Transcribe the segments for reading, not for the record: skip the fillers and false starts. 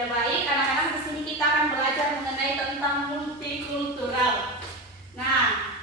Ya baik, anak-anak, di sini kita akan belajar mengenai tentang multikultural. Nah,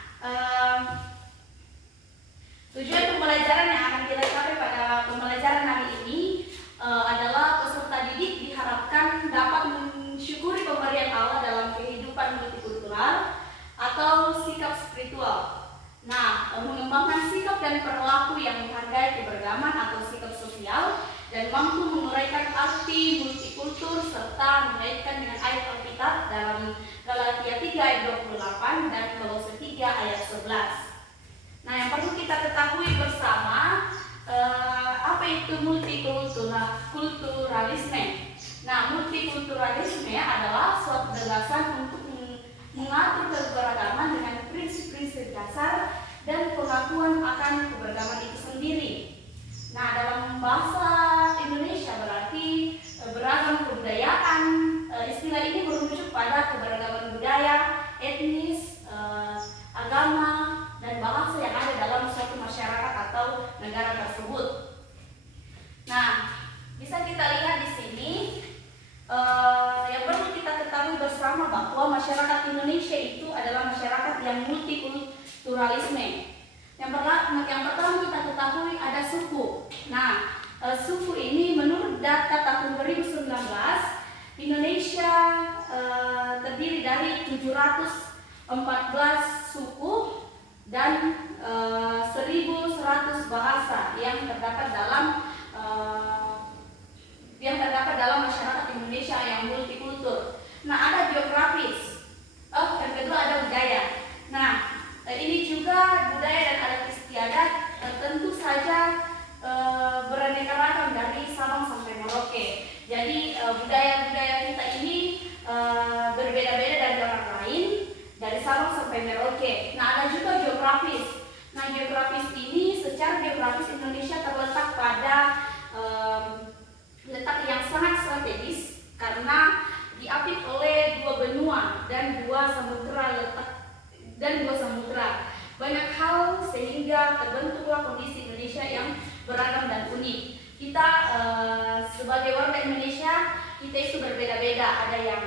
tujuan pembelajaran yang akan kita capai pada pembelajaran hari ini adalah peserta didik diharapkan dapat mensyukuri pemberian Allah dalam kehidupan multikultural atau sikap spiritual. Nah, mengembangkan sikap dan perilaku yang menghargai keberagaman atau sikap sosial dan mampu menguraikan arti multikultur serta mengaitkan dengan ayat Alkitab dalam Galatia 3 ayat 28 dan Kolose 3 ayat 11. Nah, yang perlu kita ketahui bersama apa itu multikulturalisme. Nah, multikulturalisme adalah suatu gagasan untuk mengatur keberagaman dengan prinsip-prinsip dasar dan pengakuan akan keberagaman itu sendiri. Nah, dalam bahasa Indonesia berarti beragam kebudayaan. Istilah ini merujuk pada keberagaman budaya, etnis, agama, dan bahasa yang ada dalam suatu masyarakat atau negara tersebut. Nah, bisa kita lihat di sini yang perlu kita ketahui bersama bahwa masyarakat Indonesia itu adalah masyarakat yang multikulturalisme. Yang pertama kita ketahui ada suku. Nah, suku ini menurut data tahun 2019 Indonesia terdiri dari 714 suku dan 1.100 bahasa yang terdapat dalam masyarakat Indonesia yang multikultur. Nah, ada geografis. Yang kedua ada budaya. Nah, ini juga budaya dan adat istiadat tentu saja beraneka ragam dari Sabang sampai Merauke. Jadi budaya-budaya kita ini berbeda-beda dari orang lain, dari Sabang sampai Merauke. Nah, ada juga geografis. Nah, geografis ini secara geografis Indonesia terletak pada letak yang sangat strategis karena diapit oleh dua benua dan dua samudera. Banyak hal sehingga terbentuklah kondisi Indonesia yang beragam dan unik. Kita sebagai warga Indonesia, kita itu berbeda-beda. Ada yang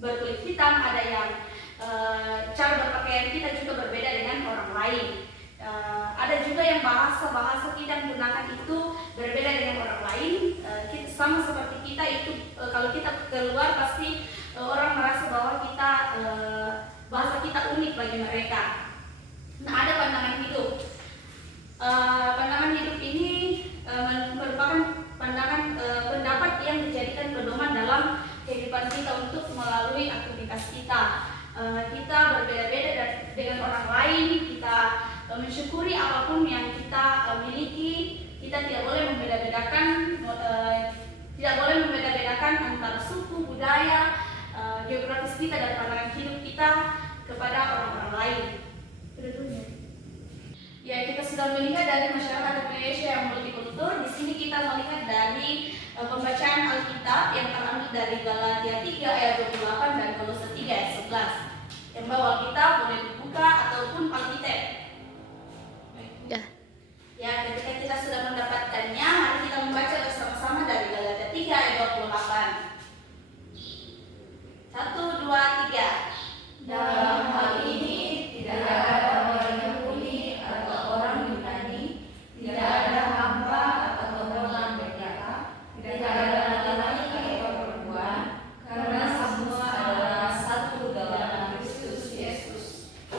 berkulit hitam, ada yang cara berpakaian kita juga berbeda dengan orang lain. Ada juga yang bahasa kita gunakan itu berbeda dengan orang lain. Sama seperti kita itu, kalau kita keluar pasti orang merasa bahwa kita bahasa kita unik bagi mereka. Nah, ada pandangan hidup. Pandangan hidup ini merupakan pendapat yang dijadikan pedoman dalam kehidupan kita untuk melalui aktivitas kita. Kita berbeda-beda dengan orang lain. Kita mensyukuri apapun yang kita miliki. Kita tidak boleh membeda-bedakan antara suku, budaya, geografis kita dan pandangan hidup kita kepada orang-orang lain. Ya, kita sudah melihat dari masyarakat Indonesia yang multikultur. Di sini kita melihat dari pembacaan Alkitab yang terambil dari Galatia 3 ayat 28 dan Kolose 3 ayat 11. Yang bawa Alkitab boleh dibuka ataupun Alkitab. Ya, ketika kita sudah mendapatkannya, mari kita membaca bersama-sama dari Galatia 3 ayat 28. 1, 2, 3. Dalam hal ini tidak ada orang Yahudi atau orang Yunani, tidak ada hamba atau orang berkata, tidak ada laki-laki atau perempuan, karena semua adalah satu dalam Kristus Yesus.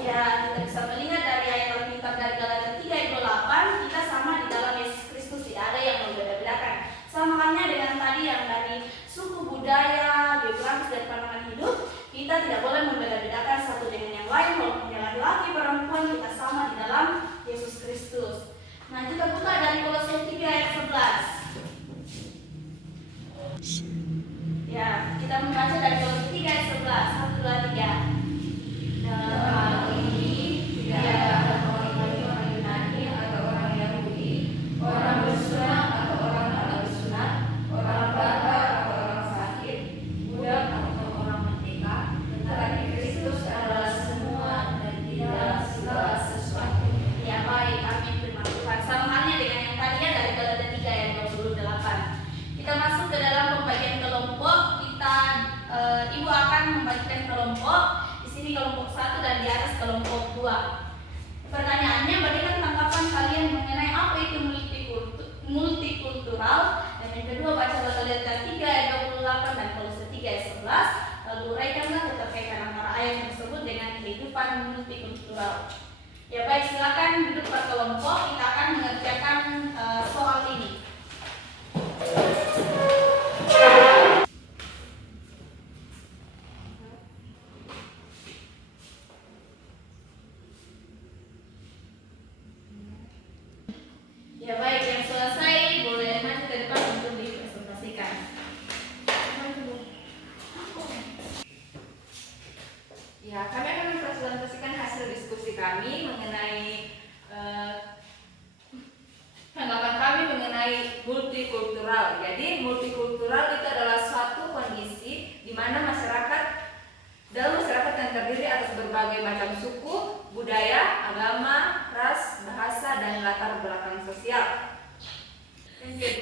Ya, kita bisa melihat dari ayat Alkitab dari Galatia 3 ayat 28, kita sama di dalam Yesus Kristus, tidak ada yang membeda-bedakan. Sama halnya dengan tadi yang dari suku, budaya, geografis dan pandangan hidup, kita tidak boleh membeda-bedakan satu dengan yang lain. Walaupun dia laki-laki, perempuan, kita sama di dalam Yesus Kristus. Nah, kita buka dari Kolose 3 ayat 11. Ya, kita membaca dari Kolose 3 ayat 11. 1, 2, 3. Dalam hal ini tidak ada orang Yunani atau orang Yahudi, orang bersunat atau orang tak bersunat, orang bakar atau orang sakit, budak atau orang merdeka, tetapi Kristus adalah semua dan tidak segala sesuatu. Ya, baik, amin, terima Tuhan. Sama halnya dengan yang tadi ya dari Galatia 3 ayat 28. Kita masuk ke dalam pembacaan Galatia 3 ayat 28 dan Kolose 3 ayat 11. Lalu uraikanlah keterkaitan antara ayat tersebut dengan kehidupan multikultural. Ya baik, silakan duduk berkelompok. Kita akan mengerjakan soal ini. Ya baik, yang selesai boleh maju ke depan untuk dipresentasikan. Ya, kami akan mempresentasikan hasil diskusi kami mengenai tanggapan kami mengenai multikultural. Jadi, multikultural itu adalah suatu kondisi di mana dalam masyarakat yang terdiri atas berbagai macam suku, budaya, agama, ras, bahasa, dan latar belakang sosial. Yang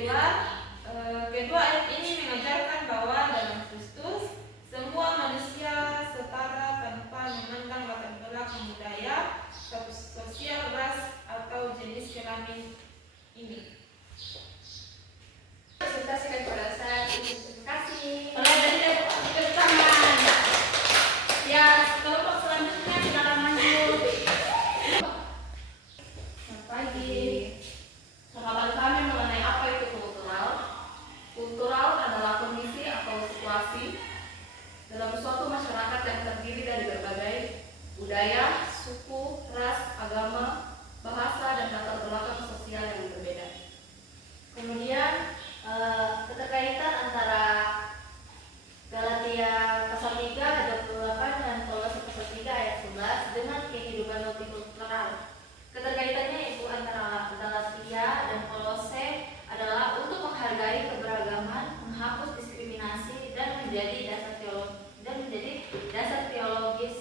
kedua ayat ini mengajarkan bahwa dalam Kristus semua manusia setara tanpa memandang latar belakang budaya, status sosial, ras, atau jenis kelamin ini. Presentasikan pada saat ini. Terima kasih. Boleh dari tepuk tangan. Ya, kelompok selanjutnya silakan maju. Selamat pagi. Pengalaman kami mengenai apa itu kultural. Kultural adalah kondisi atau situasi dalam suatu masyarakat yang terdiri dari berbagai budaya, suku, ras, agama, bahasa, dan latar belakang sosial yang berbeda. Kemudian keterkaitan antara Galatia pasal 3 ayat 28 dan Kolose pasal 3 ayat 11 dengan kehidupan multikultural. Keterkaitannya yaitu antara Galatia dan Kolose adalah untuk menghargai keberagaman, menghapus diskriminasi, dan menjadi dasar teologis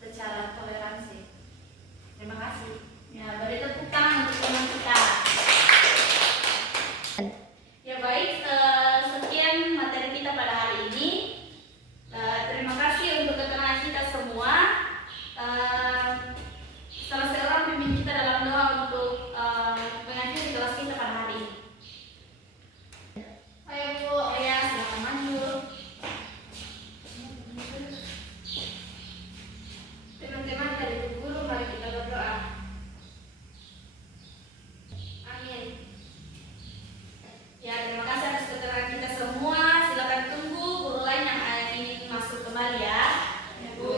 secara toleransi. Terima kasih. Ya, beri tepuk tangan untuk teman kita. Ya baik, sekian materi kita pada hari ini. Terima kasih untuk keterangan kita semua. Salah seorang pimpin kita dalam doa untuk mengakhiri kelas kita pada hari ini. Ayo Bu, Ayah, silakan maju. Teman-teman dari Bu Guru, mari kita berdoa. Amin. Ya, terima kasih atas keterangan kita semua. Silakan tunggu guru lain yang ingin masuk kembali ya. Ya, Bu.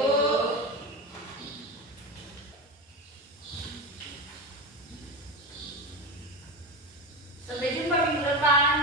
Sampai jumpa minggu depan.